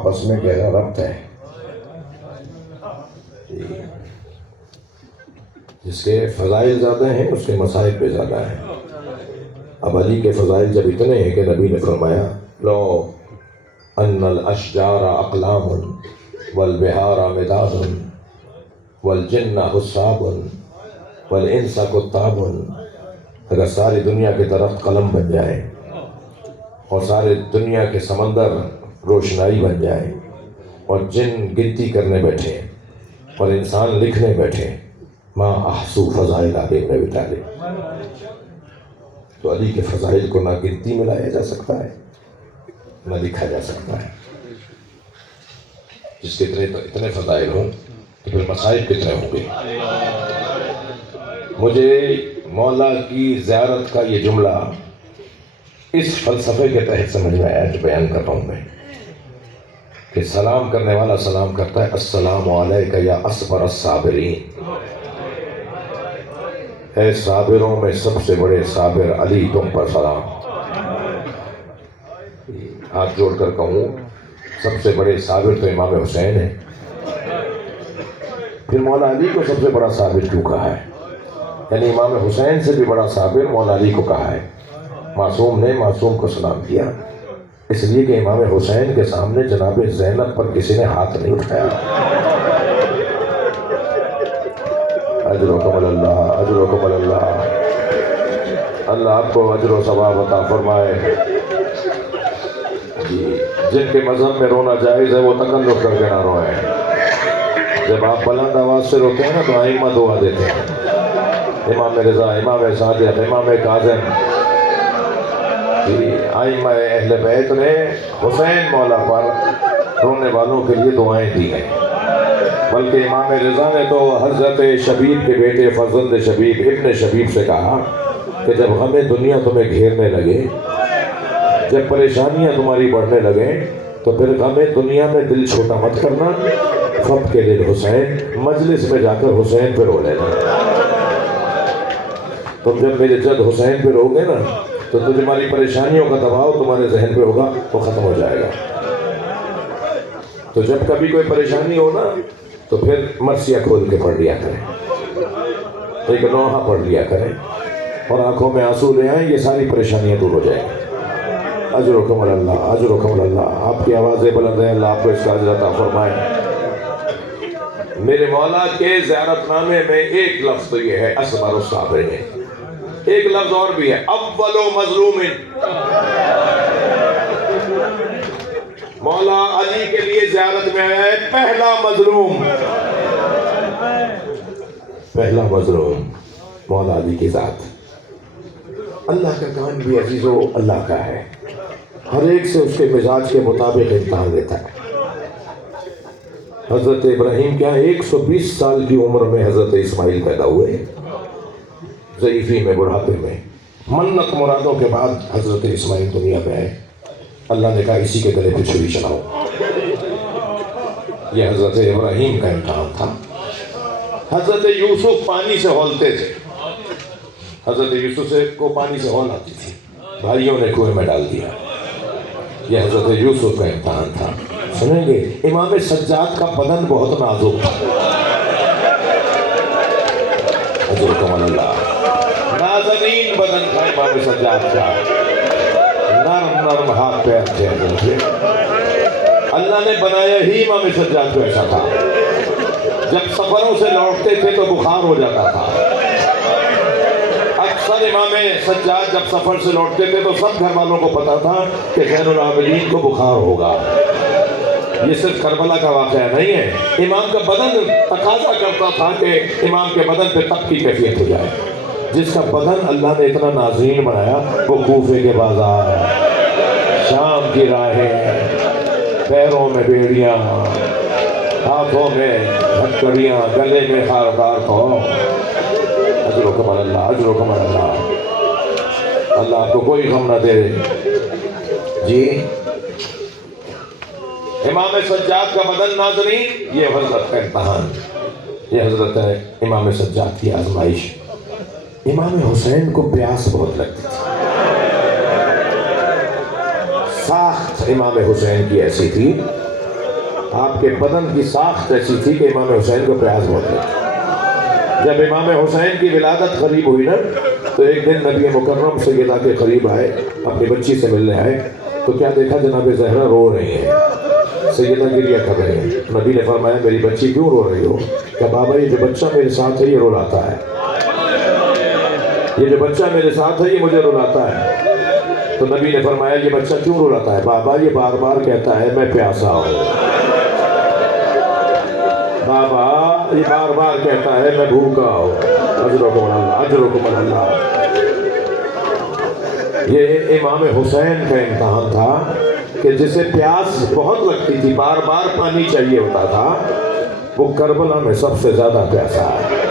آپس میں گہرا ربط ہے. جس کے فضائل زیادہ ہیں اس کے مصائب پہ زیادہ ہیں. اب علی کے فضائل جب اتنے ہیں کہ نبی نے فرمایا لو ان الاشجار اقلام والبحار مداد والجن حساب والانس کتاب. اگر ساری دنیا کے درخت قلم بن جائیں اور سارے دنیا کے سمندر روشنائی بن جائیں اور جن گنتی کرنے بیٹھے اور انسان لکھنے بیٹھے ما احصو فضائل علی بن ابی طالب. تو علی کے فضائل کو نہ گنتی میں لایا جا سکتا ہے نہ لکھا جا سکتا ہے. جس کے اتنے فضائل ہوں تو پھر مصائب کتنے ہوں گے. مجھے مولا کی زیارت کا یہ جملہ اس فلسفے کے تحت سمجھ میں آیا جو بیان کر رہا ہوں میں کہ سلام کرنے والا سلام کرتا ہے السلام علیکہ یا اصبر الصابرین. اے صابروں میں سب سے بڑے صابر علی تم پر سلام. ہاتھ جوڑ کر کہوں سب سے بڑے صابر تو امام حسین ہیں. پھر مولا علی کو سب سے بڑا صابر کیوں کہا ہے؟ یعنی امام حسین سے بھی بڑا صابر مولا علی کو کہا ہے. معصوم نے معصوم کو سلام کیا اس لیے کہ امام حسین کے سامنے جناب زینب پر کسی نے ہاتھ نہیں اٹھایا. اجرکم اللہ اجرکم اللہ. اللہ آپ کو اجر و ثواب عطا فرمائے. جن کے مذہب میں رونا جائز ہے وہ تکلف کر کے نہ روئیں. جب آپ بلند آواز سے روتے ہیں نا تو ائمہ دعا دیتے ہیں. امام رضا، امام صادق، امام کاظم، ائمہ اہل بیت نے حسین مولا پر رونے والوں کے لیے دعائیں دی ہیں. بلکہ امام رضا نے تو حضرت شبیب کے بیٹے فرزند شبیب ابن شبیب سے کہا کہ جب غم دنیا تمہیں گھیرنے لگے، جب پریشانیاں تمہاری بڑھنے لگیں تو پھر غم دنیا میں دل چھوٹا مت کرنا، فب کے دل حسین، مجلس میں جا کر حسین پہ رو لینا. تم جب میرے جد حسین پہ رو گے نا تو تمہاری پریشانیوں کا دباؤ تمہارے ذہن پہ ہوگا وہ ختم ہو جائے گا. تو جب کبھی کوئی پریشانی ہو نا تو پھر مرثیہ کھول کے پڑھ لیا کریں، ایک نوحہ پڑھ لیا کریں اور آنکھوں میں آنسو لے آئیں، یہ ساری پریشانیاں دور ہو جائیں گی. اجرکم اللہ اجرکم اللہ. آپ کی آوازیں بلند ہیں، اللہ آپ کو اس کا اجر عطا فرمائے. میرے مولا کے زیارت نامے میں ایک لفظ تو یہ ہے اصبر الصابرین. ایک لفظ اور بھی ہے اول مظلوم. مولا علی کے لیے زیارت میں آیا ہے پہلا مظلوم. پہلا مظلوم مولا علی کی ذات. اللہ کا کام بھی عزیزو اللہ کا ہے، ہر ایک سے اس کے مزاج کے مطابق امتحان لیتا ہے. حضرت ابراہیم کیا 120 سال کی عمر میں حضرت اسماعیل پیدا ہوئے، ضعیفی میں، بڑھاپے میں. منت مرادوں کے بعد حضرت اسماعیل دنیا میں آئے. اللہ نے کہا اسی کے گلے پہ چھری چلاؤ. یہ حضرت ابراہیم کا امتحان تھا. حضرت یوسف پانی سے ہولتے تھے. حضرت یوسف کو پانی سے ہول آتی تھی، بھائیوں نے کنویں میں ڈال دیا. یہ حضرت یوسف کا امتحان تھا. سنیں گے امام سجاد کا بدن بہت نازک تھا. اجرکم اللہ. نازنین بدن تھا امام سجاد کا، نرم نرم ہاتھ پیر تھے. اللہ نے بنایا ہی امام سجاد کو ایسا تھا. جب سفروں سے لوٹتے تھے تو بخار ہو جاتا تھا. اکثر امام سجاد جب سفر سے لوٹتے تھے تو سب گھر والوں کو پتا تھا کہ زین العابدین کو بخار ہوگا. یہ صرف کربلا کا واقعہ نہیں ہے. امام کا بدن تقاضا کرتا تھا کہ امام کے بدن پہ تب کی کیفیت ہو جائے. جس کا بدن اللہ نے اتنا نازنین بنایا وہ کوفے کے بازار، شام کی راہیں، پیروں میں بیڑیاں، ہاتھوں میں ہتھکڑیاں، گلے میں خاردار تو. اجرکم اللہ اجرکم اللہ. اللہ آپ کو کوئی غم نہ دے. جی امام سجاد کا بدن ناظرین، یہ حضرت کا امتحان، یہ حضرت امام سجاد کی آزمائش. امام حسین کو پیاس بہت لگتی تھی. ساخت امام حسین کی ایسی تھی آپ کے بدن کی ساخت ایسی تھی کہ امام حسین کو پیاس بہت لگی۔ جب امام حسین کی ولادت قریب ہوئی نا تو ایک دن نبی مکرم سیدہ کے قریب آئے، اپنی بچی سے ملنے آئے، تو کیا دیکھا جناب زہرا رو رہی ہیں، سیدہ گریہ کر رہی ہیں۔ نبی نے فرمایا میری بچی کیوں رو رہی ہو؟ کہ بابا یہ جو بچہ میرے ساتھ ہے یہ رلاتا ہے، یہ جو بچہ میرے ساتھ ہے یہ مجھے رلاتا ہے۔ تو نبی نے فرمایا یہ بچہ کیوں رلاتا ہے؟ بابا یہ بار بار کہتا ہے میں پیاسا ہوں، بابا یہ بار بار کہتا ہے میں بھوکا ہوں۔ اجرکم اللہ، اجرکم اللہ۔ یہ امام حسین کا امتحان تھا کہ جسے پیاس بہت لگتی تھی، بار بار پانی چاہیے ہوتا تھا، وہ کربلا میں سب سے زیادہ پیاسا ہے۔